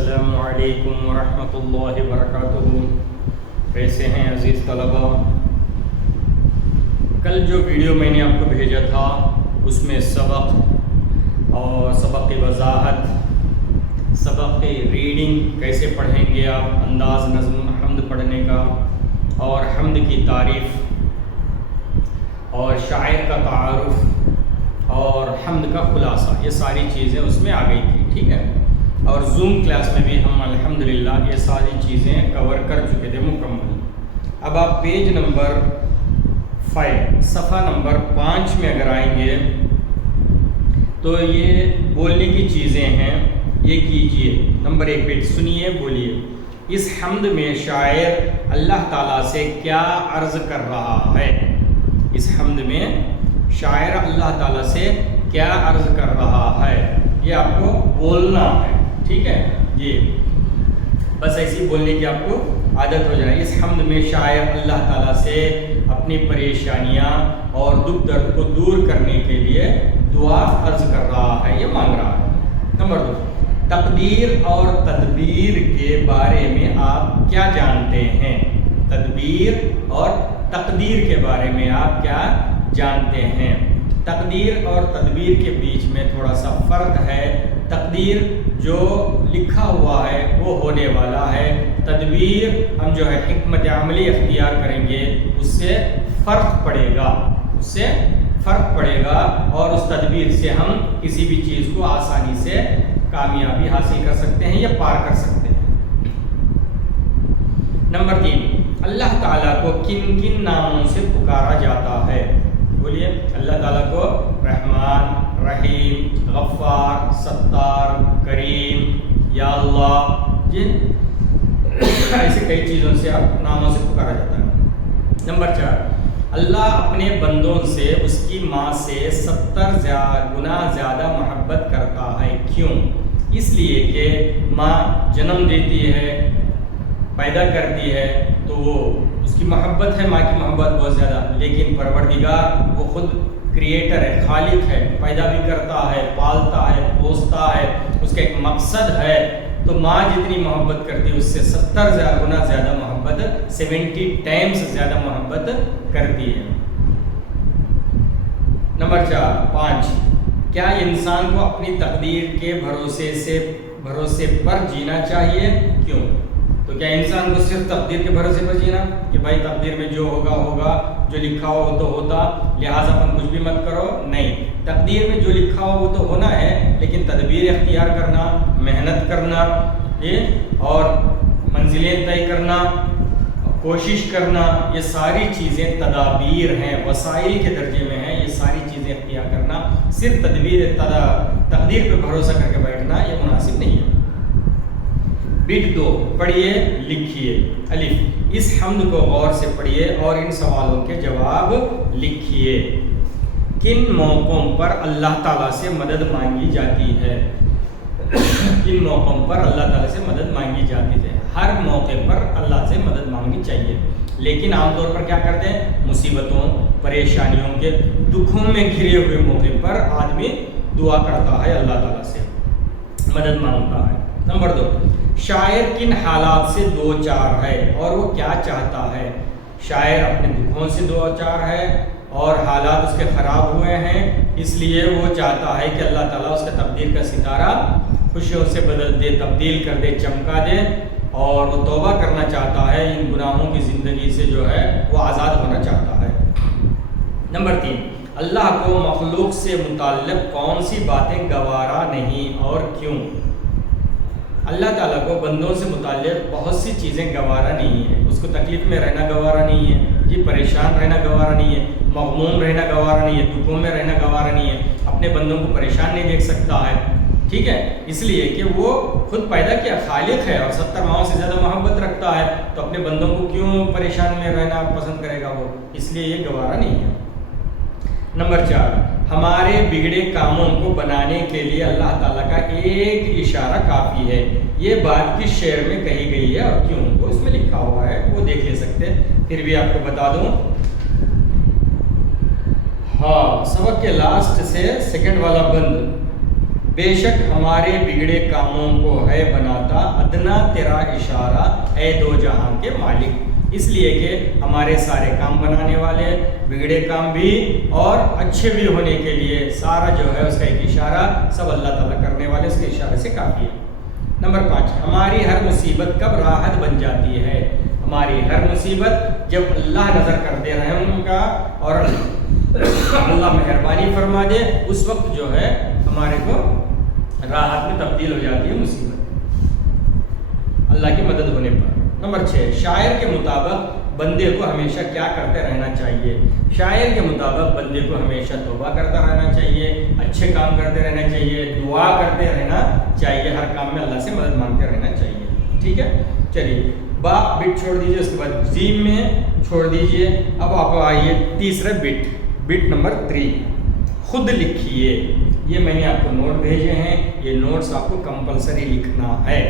السلام علیکم ورحمۃ اللہ وبرکاتہ۔ کیسے ہیں عزیز طلباء؟ کل جو ویڈیو میں نے آپ کو بھیجا تھا اس میں سبق اور سبق کی وضاحت، سبق کی ریڈنگ کیسے پڑھیں گے آپ، انداز نظم حمد پڑھنے کا، اور حمد کی تعریف اور شاعر کا تعارف اور حمد کا خلاصہ، یہ ساری چیزیں اس میں آ گئی تھی، ٹھیک ہے۔ اور زوم کلاس میں بھی ہم الحمدللہ یہ ساری چیزیں کور کر چکے تھے مکمل۔ اب آپ پیج نمبر 5 صفحہ نمبر 5 میں اگر آئیں گے تو یہ بولنے کی چیزیں ہیں، یہ کیجئے۔ نمبر 1 پیج سنیے، بولیے۔ اس حمد میں شاعر اللہ تعالیٰ سے کیا عرض کر رہا ہے؟ اس حمد میں شاعر اللہ تعالیٰ سے کیا عرض کر رہا ہے، یہ آپ کو بولنا ہے، ٹھیک ہے۔ یہ بس ایسی بولنے کی آپ کو عادت ہو جائے۔ اس حمد میں شاعر اللہ تعالیٰ سے اپنی پریشانیاں اور دکھ درد کو دور کرنے کے لیے دعا عرض کر رہا ہے، یہ مانگ رہا ہے۔ نمبر 2، تقدیر اور تدبیر کے بارے میں آپ کیا جانتے ہیں؟ تدبیر اور تقدیر کے بارے میں آپ کیا جانتے ہیں؟ تقدیر اور تدبیر کے بیچ میں تھوڑا سا فرق ہے۔ تقدیر جو لکھا ہوا ہے وہ ہونے والا ہے، تدبیر ہم جو ہے حکمت عملی اختیار کریں گے، اس سے فرق پڑے گا، اور اس تدبیر سے ہم کسی بھی چیز کو آسانی سے کامیابی حاصل کر سکتے ہیں یا پار کر سکتے ہیں۔ نمبر 3، اللہ تعالیٰ کو کن کن ناموں سے پکارا جاتا ہے؟ بولیے۔ اللہ تعالیٰ کو رحمان، رحیم، غفار، ستار، کریم، یا اللہ، جی ایسے کئی چیزوں سے آپ ناموں سے پکارا جاتا ہے۔ نمبر 4، اللہ اپنے بندوں سے اس کی ماں سے 70 گنا زیادہ محبت کرتا ہے، کیوں؟ اس لیے کہ ماں جنم دیتی ہے، پیدا کرتی ہے، تو وہ اس کی محبت ہے، ماں کی محبت بہت زیادہ، لیکن پروردگار وہ خود کریٹر ہے، خالق ہے، پیدا بھی کرتا ہے، پالتا ہے، پوستا ہے، اس کا ایک مقصد ہے، تو ماں جتنی محبت کرتی ہے اس سے 70 گنا زیادہ محبت، 70 ٹائمز زیادہ محبت کرتی ہے۔ نمبر 5، کیا انسان کو اپنی تقدیر کے بھروسے پر جینا چاہیے، کیوں؟ تو کیا انسان کو صرف تقدیر کے بھروسے پر جینا کہ بھائی تقدیر میں جو ہوگا ہوگا، جو لکھا ہو تو ہوتا، لہٰذا اپن کچھ بھی مت کرو؟ نہیں، تقدیر میں جو لکھا ہو وہ تو ہونا ہے، لیکن تدبیر اختیار کرنا، محنت کرنا، اور منزلیں طے کرنا، کوشش کرنا، یہ ساری چیزیں تدابیر ہیں، وسائل کے درجے میں ہیں، یہ ساری چیزیں اختیار کرنا، صرف تقدیر پہ بھروسہ کر کے بیٹھنا یہ مناسب نہیں ہے۔ بٹ 2، پڑھیے لکھیے۔ الف، اس حمد کو غور سے پڑھیے اور ان سوالوں کے جواب لکھیے۔ کن موقعوں پر اللہ تعالیٰ سے مدد مانگی جاتی ہے؟ کن موقعوں پر اللہ تعالیٰ سے مدد مانگی جاتی ہے؟ ہر موقع پر اللہ سے مدد مانگنی چاہیے، لیکن عام طور پر کیا کرتے ہیں؟ مصیبتوں، پریشانیوں کے، دکھوں میں گھرے ہوئے موقع پر آدمی دعا کرتا ہے، اللہ تعالیٰ سے مدد مانگتا ہے۔ نمبر 2، شاعر کن حالات سے دوچار ہے اور وہ کیا چاہتا ہے؟ شاعر اپنے دکھوں سے دوچار ہے اور حالات اس کے خراب ہوئے ہیں، اس لیے وہ چاہتا ہے کہ اللہ تعالیٰ اس کا تقدیر کا ستارہ خوشیوں سے بدل دے، تبدیل کر دے، چمکا دے، اور وہ توبہ کرنا چاہتا ہے، ان گناہوں کی زندگی سے جو ہے وہ آزاد ہونا چاہتا ہے۔ نمبر 3، اللہ کو مخلوق سے متعلق کون سی باتیں گوارا نہیں اور کیوں؟ اللہ تعالیٰ کو بندوں سے متعلق بہت سی چیزیں گوارا نہیں ہیں، اس کو تکلیف میں رہنا گوارا نہیں ہے، جی پریشان رہنا گوارا نہیں ہے، مغموم رہنا گوارا نہیں ہے، دکھوں میں رہنا گوارا نہیں ہے، اپنے بندوں کو پریشان نہیں دیکھ سکتا ہے، ٹھیک ہے، اس لیے کہ وہ خود پیدا کیا خالق ہے اور 70 ماؤں سے زیادہ محبت رکھتا ہے، تو اپنے بندوں کو کیوں پریشان میں رہنا پسند کرے گا وہ؟ اس لیے یہ گوارا نہیں ہے۔ نمبر 4، ہمارے بگڑے کاموں کو بنانے کے لیے اللہ تعالیٰ کا ایک اشارہ کافی ہے، یہ بات کس شعر میں کہی گئی ہے اور کیوں؟ وہ اس میں لکھا ہوا ہے، وہ دیکھ لے سکتے، پھر بھی آپ کو بتا دوں۔ ہاں، سبق کے لاسٹ سے سیکنڈ والا بند بے شک ہمارے بگڑے کاموں کو ہے بناتا ادنا تیرا اشارہ اے دو جہاں کے مالک، اس لیے کہ ہمارے سارے کام بنانے والے، بگڑے کام بھی اور اچھے بھی ہونے کے لیے سارا جو ہے اس کا ایک اشارہ سب اللہ تعالیٰ کرنے والے، اس کے اشارے سے کافی ہے۔ نمبر 5، ہماری ہر مصیبت کب راحت بن جاتی ہے؟ ہماری ہر مصیبت جب اللہ نظر کر دے رحم کا اور اللہ مہربانی فرما دے، اس وقت جو ہے ہمارے کو راحت میں تبدیل ہو جاتی ہے مصیبت اللہ کی مدد ہونے پر۔ نمبر 6، شاعر کے مطابق بندے کو ہمیشہ کیا کرتے رہنا چاہیے؟ شاعر کے مطابق بندے کو ہمیشہ توبہ کرتا رہنا چاہیے، اچھے کام کرتے رہنا چاہیے، دعا کرتے رہنا چاہیے، ہر کام میں اللہ سے مدد مانگتے رہنا چاہیے۔ ٹھیک ہے، چلیے با بٹ چھوڑ دیجئے، اس کے بعد جیم میں چھوڑ دیجئے۔ اب آپ آئیے تیسرا بٹ نمبر 3، خود لکھیے۔ یہ میں نے آپ کو نوٹ بھیجے ہیں، یہ نوٹس آپ کو کمپلسری لکھنا ہے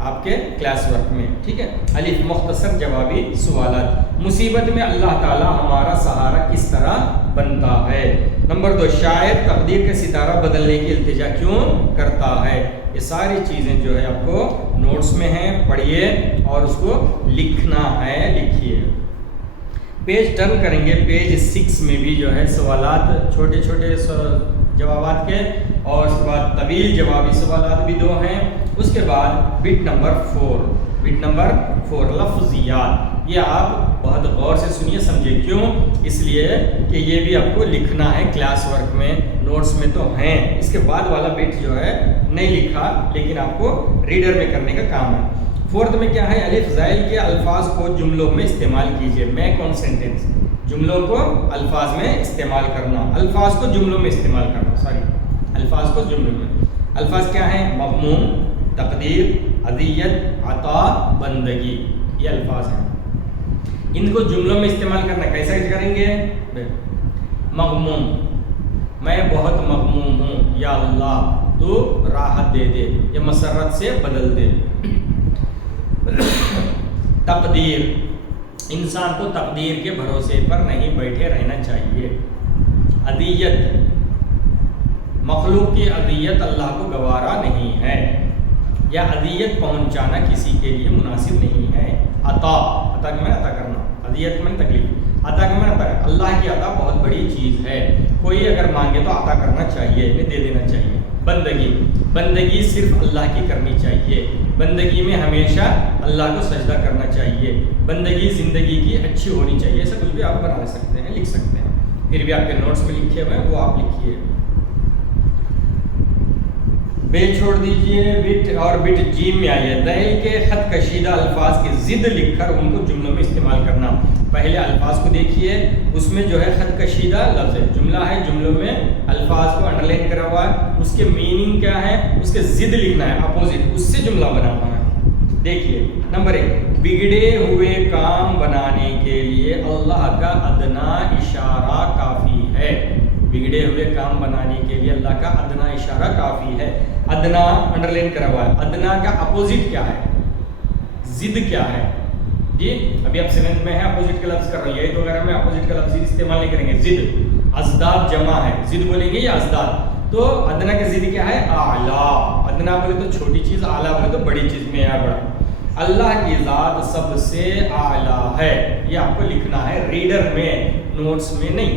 آپ کے کلاس ورک میں۔ ٹھیک ہے، الف مختصر جوابی سوالات۔ مصیبت میں اللہ تعالیٰ ہمارا سہارا کس طرح بنتا ہے؟ نمبر 2، شاعر تقدیر کے ستارہ بدلنے کی التجا کیوں کرتا ہے؟ یہ ساری چیزیں جو ہے آپ کو نوٹس میں ہیں، پڑھیے اور اس کو لکھنا ہے، لکھیے۔ پیج ٹرن کریں گے، پیج 6 میں بھی جو ہے سوالات چھوٹے چھوٹے جوابات کے، اور اس کے بعد طویل جوابی سوالات بھی 2 ہیں۔ اس کے بعد بٹ نمبر 4 لفظیات، یہ آپ بہت غور سے سنیے، سمجھے کیوں؟ اس لیے کہ یہ بھی آپ کو لکھنا ہے کلاس ورک میں، نوٹس میں تو ہیں، اس کے بعد والا بٹ جو ہے نہیں لکھا، لیکن آپ کو ریڈر میں کرنے کا کام ہے۔ 4 میں کیا ہے؟ الف زائل کے الفاظ کو جملوں میں استعمال کیجئے۔ میک آن سینٹینس، جملوں کو الفاظ میں استعمال کرنا، الفاظ کو جملوں میں استعمال کرنا، الفاظ کو جملوں میں۔ الفاظ کیا ہیں؟ مغموم، تقدیر، اذیت، عطا، بندگی، یہ الفاظ ہیں، ان کو جملوں میں استعمال کرنا۔ کیسے کریں گے؟ مغموم، میں بہت مغموم ہوں، یا اللہ تو راحت دے دے، یا مسرت سے بدل دے۔ تقدیر، انسان کو تقدیر کے بھروسے پر نہیں بیٹھے رہنا چاہیے۔ اذیت، مخلوق کی اذیت اللہ کو گوارا نہیں ہے، یا اذیت پہنچانا کسی کے لیے مناسب نہیں ہے۔ عطا کا معنی عطا کرنا، اذیت کا معنی تکلیف، عطا کا معنی عطا، اللہ کی عطا بہت بڑی چیز ہے، کوئی اگر مانگے تو عطا کرنا چاہیے، انہیں دے دینا چاہیے۔ بندگی، بندگی صرف اللہ کی کرنی چاہیے، بندگی میں ہمیشہ اللہ کو سجدہ کرنا چاہیے، بندگی زندگی کی اچھی ہونی چاہیے۔ ایسا کچھ بھی آپ بنا سکتے ہیں، لکھ سکتے ہیں، پھر بھی آپ کے نوٹس میں لکھے ہوئے ہیں وہ آپ لکھیے۔ بے چھوڑ دیجئے، بٹ اور بٹ جیم میں آئیے۔ دہل کے خط کشیدہ الفاظ کی ضد لکھ کر ان کو جملوں میں استعمال کرنا۔ پہلے الفاظ کو دیکھیے، اس میں جو ہے خط کشیدہ لفظ ہے، جملہ ہے، جملوں میں الفاظ کو انڈر لائن کرا ہوا ہے، اس کے میننگ کیا ہے، اس کے ضد لکھنا ہے، اپوزٹ، اس سے جملہ بنانا ہے۔ دیکھیے نمبر 1، بگڑے ہوئے کام بنانے کے لیے اللہ کا ادنا اشارہ کافی ہے۔ بگڑے ہوئے کام بنانے کے لیے اللہ کا ادنا اشارہ کافی ہے۔ ادنا انڈر لائن کرا ہوا ہے، ادنا کا اپوزٹ کیا ہے، ضد کیا ہے؟ جی ابھی آپ 7th میں ہیں، اپوزٹ کا لفظ کر رہے ہیں، 8 وغیرہ میں اپوزٹ کا لفظ استعمال نہیں کریں گے۔ ضد، ازداد جمع ہے، ضد بولیں گے یا ازداد، تو ادنا کا ضد کیا ہے؟ اعلیٰ۔ ادنا بولے تو چھوٹی چیز، اعلیٰ بولے تو بڑی چیز میں بڑا۔ اللہ کی ذات سب سے اعلیٰ ہے، یہ آپ کو لکھنا ہے ریڈر میں، نوٹس میں نہیں،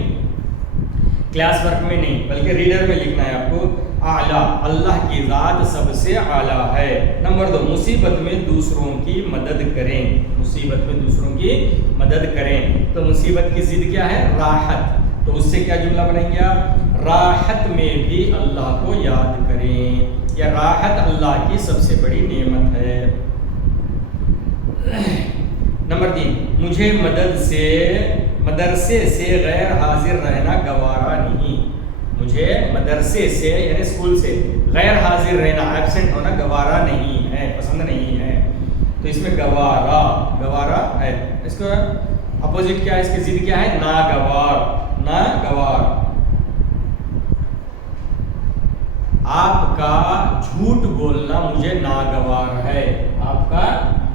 کلاس ورک میں نہیں، بلکہ ریڈر میں لکھنا ہے آپ کو۔ اعلیٰ، اللہ کی ذات سب سے اعلیٰ ہے۔ نمبر 2، مصیبت میں دوسروں کی مدد کریں، مصیبت میں دوسروں کی مدد کریں، تو مصیبت کی ضد کیا ہے؟ راحت، تو اس سے کیا جملہ بنائیں گے آپ؟ راحت میں بھی اللہ کو یاد کریں، یا راحت اللہ کی سب سے بڑی نعمت ہے۔ نمبر 3، مجھے مدرسے سے غیر حاضر رہنا گوارا نہیں، مجھے مدرسے سے یعنی اسکول سے غیر حاضر رہنا، ایبسنٹ ہونا گوارا نہیں ہے، پسند نہیں ہے، تو اس میں گوارا ہے، اس کا اپوزٹ کیا ہے، اس کی ضد کیا ہے؟ ناگوار۔ آپ کا جھوٹ بولنا مجھے ناگوار ہے، آپ کا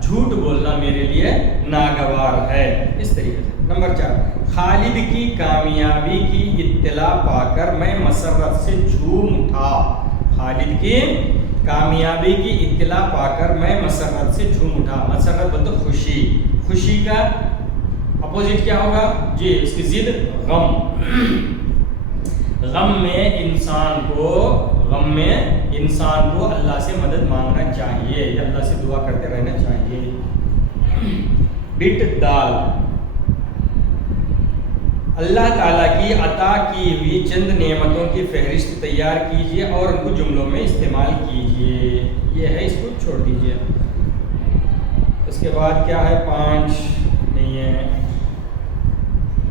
جھوٹ بولنا میرے لیے ناگوار ہے، اس طریقے سے۔ نمبر 4، خالد کی کامیابی کی اطلاع پا کر میں مسرت سے جھوم اٹھا، خالد کی کامیابی کی اطلاع پا کر میں مسرت سے جھوم اٹھا. مسرت بولتے خوشی. خوشی کا اپوزٹ کیا ہوگا جی؟ اس کی ضد غم. غم میں انسان کو اللہ سے مدد مانگنا چاہیے یا اللہ سے دعا کرتے رہنا چاہیے. بٹ دال اللہ تعالیٰ کی عطا کی ہوئی چند نعمتوں کی فہرست تیار کیجیے اور ان کو جملوں میں استعمال کیجیے. یہ ہے، اس کو چھوڑ دیجیے. اس کے بعد کیا ہے؟ 5 نہیں ہے.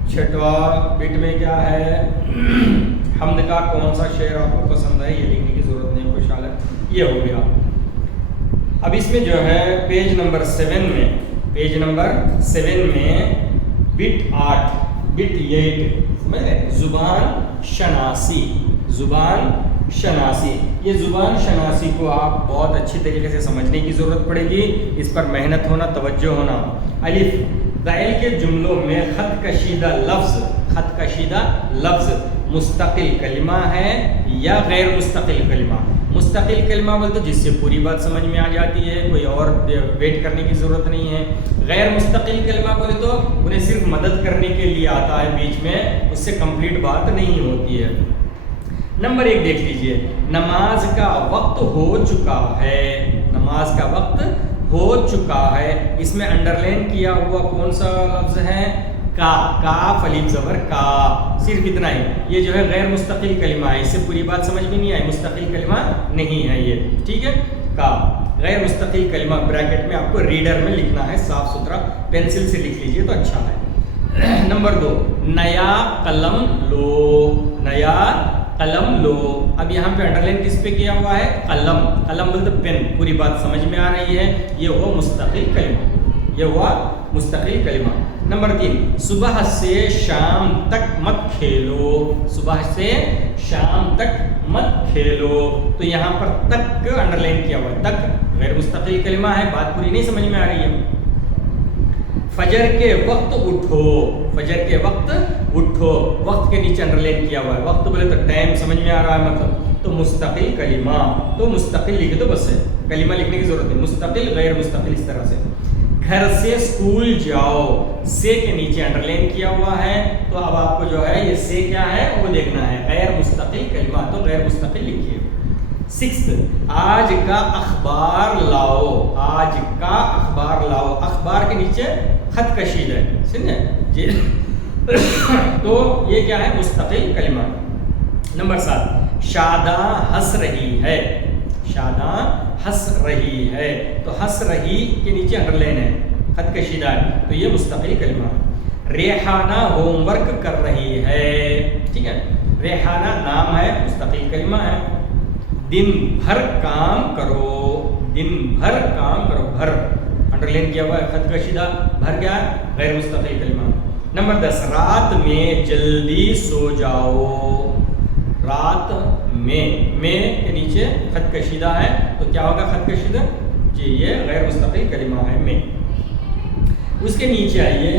6واں بٹ میں کیا ہے؟ حمد کا کون سا شعر آپ کو پسند ہے؟ یہ لکھنے کی ضرورت نہیں خوش حالت. یہ ہو گیا. اب اس میں جو ہے پیج نمبر 7 میں بٹ 8 بٹ 8 زبان شناسی. یہ زبان شناسی کو آپ بہت اچھی طریقے سے سمجھنے کی ضرورت پڑے گی. اس پر محنت ہونا، توجہ ہونا. الف دائل کے جملوں میں خط کشیدہ لفظ مستقل کلمہ ہے یا غیر مستقل کلمہ؟ مستقل کلمہ بولتے جس سے پوری بات سمجھ میں آ جاتی ہے، کوئی اور ویٹ کرنے کی ضرورت نہیں ہے. غیر مستقل کلمہ بولے تو انہیں صرف مدد کرنے کے لیے آتا ہے بیچ میں، اس سے کمپلیٹ بات نہیں ہوتی ہے. نمبر 1 دیکھ لیجئے. نماز کا وقت ہو چکا ہے. اس میں انڈر لائن کیا ہوا کون سا لفظ ہے؟ کاف الف زبر کا. صرف اتنا ہی. یہ جو ہے غیر مستقل کلمہ ہے، اس سے پوری بات سمجھ میں نہیں آئی. مستقل کلمہ نہیں ہے یہ، ٹھیک ہے. کا غیر مستقل کلمہ بریکٹ میں آپ کو ریڈر میں لکھنا ہے، صاف ستھرا پینسل سے لکھ لیجئے تو اچھا ہے. نمبر 2 نیا قلم لو. اب یہاں پہ انڈر لائن کس پہ کیا ہوا ہے؟ قلم بولتے پین. پوری بات سمجھ میں آ رہی ہے. یہ ہوا مستقل کلمہ. نمبر 3 صبح سے شام تک مت کھیلو. تو یہاں پر تک انڈر لائن کیا ہوا ہے. تک غیر مستقل کلمہ ہے، بات پوری نہیں سمجھ میں آ رہی ہے. فجر کے وقت اٹھو. وقت کے نیچے انڈر لائن کیا ہوا ہے. وقت بولے تو ٹائم سمجھ میں آ رہا ہے مطلب. تو مستقل کلمہ، تو مستقل لکھے تو بس ہے، کلمہ لکھنے کی ضرورت ہے. مستقل غیر مستقل اس طرح سے. گھر سے اسکول جاؤ. سے کے نیچے انڈر لائن کیا ہوا ہے. تو اب آپ کو جو ہے یہ سے کیا ہے وہ دیکھنا ہے. غیر مستقل کلمہ تو غیر مستقل لکھیے. 6 آج کا اخبار لاؤ. اخبار کے نیچے خط کشید ہے، سمجھے جی. تو یہ کیا ہے؟ مستقل کلمہ. نمبر 7 شاداں ہنس رہی ہے. تو ہنس رہی کے نیچے انڈر لائن ہے، خط کشیدہ ہے، تو یہ مستقل کلمہ. ریحانہ ہوم ورک کر رہی ہے. ٹھیک ہے، ریحانہ نام ہے، مستقل کلمہ ہے. دن بھر کام کرو. بھر انڈر لائن کیا ہوا ہے، خط کشیدہ. بھر کیا ہے؟ غیر مستقل کلمہ. نمبر 10 رات میں جلدی سو جاؤ. رات میں کے نیچے خط کشیدہ ہے، تو کیا ہوگا خط کشیدہ جی؟ یہ غیر مستقل کلمہ ہے میں. اس کے نیچے آئیے.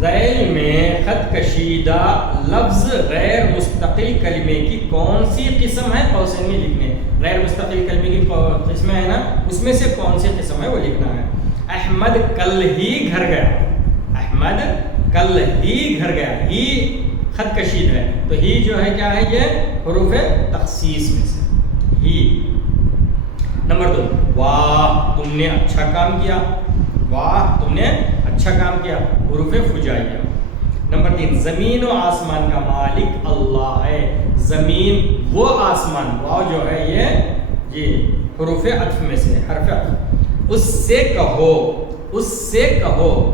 ذیل میں خط کشیدہ لفظ غیر مستقل کلمے کی کون سی قسم ہے؟ قوسین میں لکھنے. غیر مستقل کلمے کی قسمیں ہے نا، اس میں سے کون سی قسم ہے وہ لکھنا ہے. احمد کل ہی گھر گیا. ہی خط کشید ہے، تو ہی جو ہے کیا ہے؟ یہ حروف تخصیص میں سے ہی. نمبر 2 واہ تم نے اچھا کام کیا. حروف فجائیہ. نمبر 3 زمین و آسمان کا مالک اللہ ہے. زمین وہ آسمان، واو جو ہے یہ جی حروف عطف میں سے حرف عطف. اس سے کہو.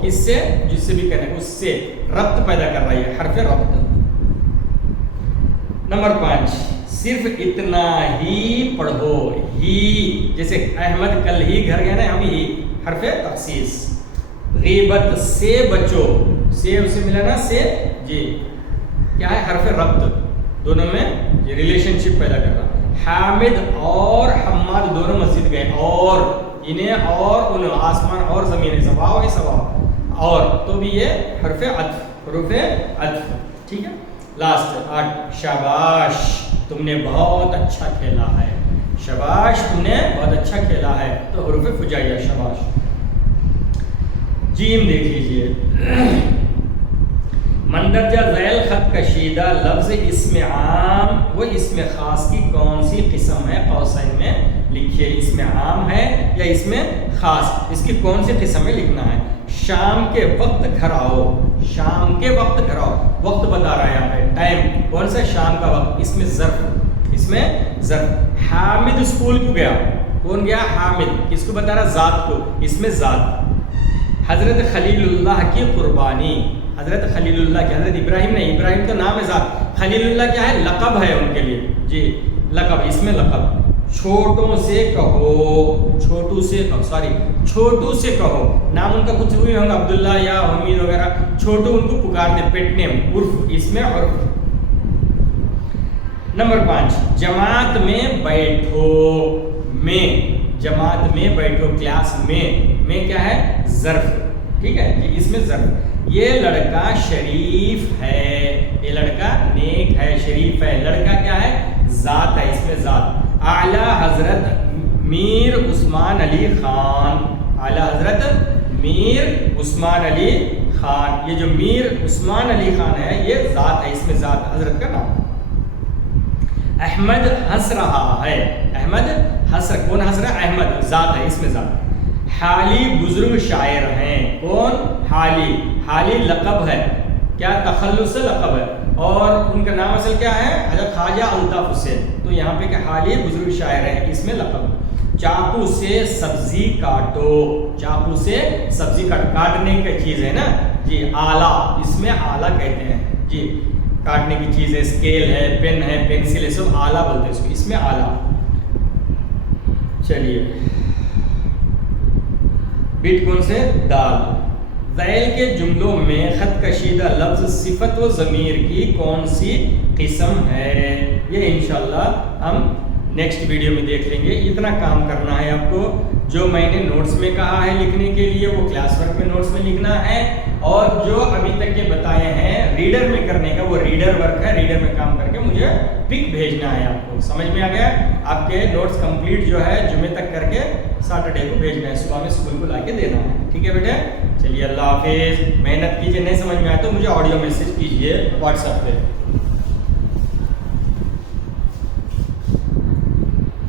کس سے؟ جس سے بھی کہنا ہے، اس سے ربط پیدا کر رہی ہے، حرف ربط. نمبر 5 صرف اتنا ہی پڑھو. ہی جیسے احمد کل ہی گھر گیا نا، ہم ہی حرف تخصیص. غیبت سے بچو. سے اسے ملا نا، سے جی کیا ہے؟ حرف ربط. دونوں میں یہ ریلیشن شپ پیدا کر رہا. حامد اور حماد دونوں مسجد گئے. اور انہیں اور ان آسمان اور زمین سواؤ ہے سواؤ. اور تو بھی یہ حرف عطف، حروف عطف. ٹھیک ہے. لاسٹ 8 شاباش تم نے بہت اچھا کھیلا ہے. شباش تم نے بہت اچھا کھیلا ہے، تو حروف فجائیہ شباش۔ جیم دیکھ لیجئے، مندرجہ ذیل خط کشیدہ لفظ اسم عام و اسم خاص کی کون سی قسم ہے؟ قوسین میں لکھیے، اسم عام ہے یا اسم خاص، اس کی کون سی قسم ہے لکھنا ہے۔ شام کے وقت گھر آؤ، شام کے وقت گھر آؤ، وقت بتا رہا ہے یہاں پہ، ٹائم کون سا؟ شام کا وقت، اس میں ظرف، اس میں ظرف۔ حامد اسکول کو گیا، کون گیا؟ حامد، کس کو بتا رہا؟ ذات کو، اس میں ذات۔ حضرت خلیل اللہ کی قربانی، حضرت خلیل اللہ کی، حضرت ابراہیم نہیں، ابراہیم تو نام ہے ذات، خلیل اللہ کیا ہے؟ لقب ہے ان کے لیے، جی لقب، اس میں لقب۔ چھوٹوں سے کہو، چھوٹو سے کہو، سوری چھوٹو سے کہو، نام ان کا کچھ بھی ہوگا، عبداللہ یا حمید وغیرہ، چھوٹو ان کو پکار دے، پیٹ نیم، عرف، اس میں عرف۔ نمبر 5، جماعت میں بیٹھو، میں، جماعت میں بیٹھو، کلاس میں کیا ہے؟ ظرف، ٹھیک ہے جی، اس میں ظرف۔ یہ لڑکا شریف ہے، یہ لڑکا نیک ہے، شریف ہے، لڑکا کیا ہے؟ ذات ہے، اس میں ذات۔ اعلیٰ حضرت میر عثمان علی خان، اعلیٰ حضرت میر عثمان علی خان، یہ جو میر عثمان علی خان ہے یہ ذات ہے، اس میں ذات، حضرت کا نام۔ احمد ہنس رہا ہے، احمد ہنس، کون ہنس رہا ہے؟ احمد، ذات ہے، اس میں ذات۔ حالی بزرگ شاعر ہیں، کون؟ حالی، حالی لقب ہے، کیا؟ تخلص لقب ہے، اور ان کا نام اصل کیا ہے؟ حضرت خواجہ الطاف حسین، تو یہاں پہ کہ حالی بزرگ شاعر ہیں، اس میں لقب۔ چاقو سے سبزی کاٹو، چاقو سے سبزی کاٹنے کی چیز ہے نا جی، آلہ، اس میں آلہ کہتے ہیں جی، کاٹنے کی چیز ہے، اسکیل ہے، پین ہے، پینسل ہے، سب آلہ بولتے ہیں اس کو، اس میں آلہ۔ چلیے بیٹ کون سے؟ دال۔ ذیل کے جملوں میں خط کشیدہ لفظ صفت و ضمیر کی کون سی قسم ہے؟ یہ انشاءاللہ ہم نیکسٹ ویڈیو میں دیکھ لیں گے۔ اتنا کام کرنا ہے آپ کو، جو میں نے نوٹس میں کہا ہے لکھنے کے لیے وہ کلاس ورک میں نوٹس میں لکھنا ہے، اور جو ابھی تک کے بتائے ہیں ریڈر میں کرنے کا وہ ریڈر ورک ہے، ریڈر میں کام کر کے مجھے پک بھیجنا ہے آپ کو۔ سمجھ میں آ گیا؟ آپ کے نوٹس کمپلیٹ جو ہے جمعے تک کر کے سیٹرڈے کو بھیجنا ہے، صبح میں اسکول کو لا کے دینا ہے، ٹھیک ہے بیٹے؟ چلیے اللہ حافظ، محنت کیجیے، نہیں سمجھ میں آئے تو مجھے آڈیو میسج کیجیے واٹس ایپ پہ۔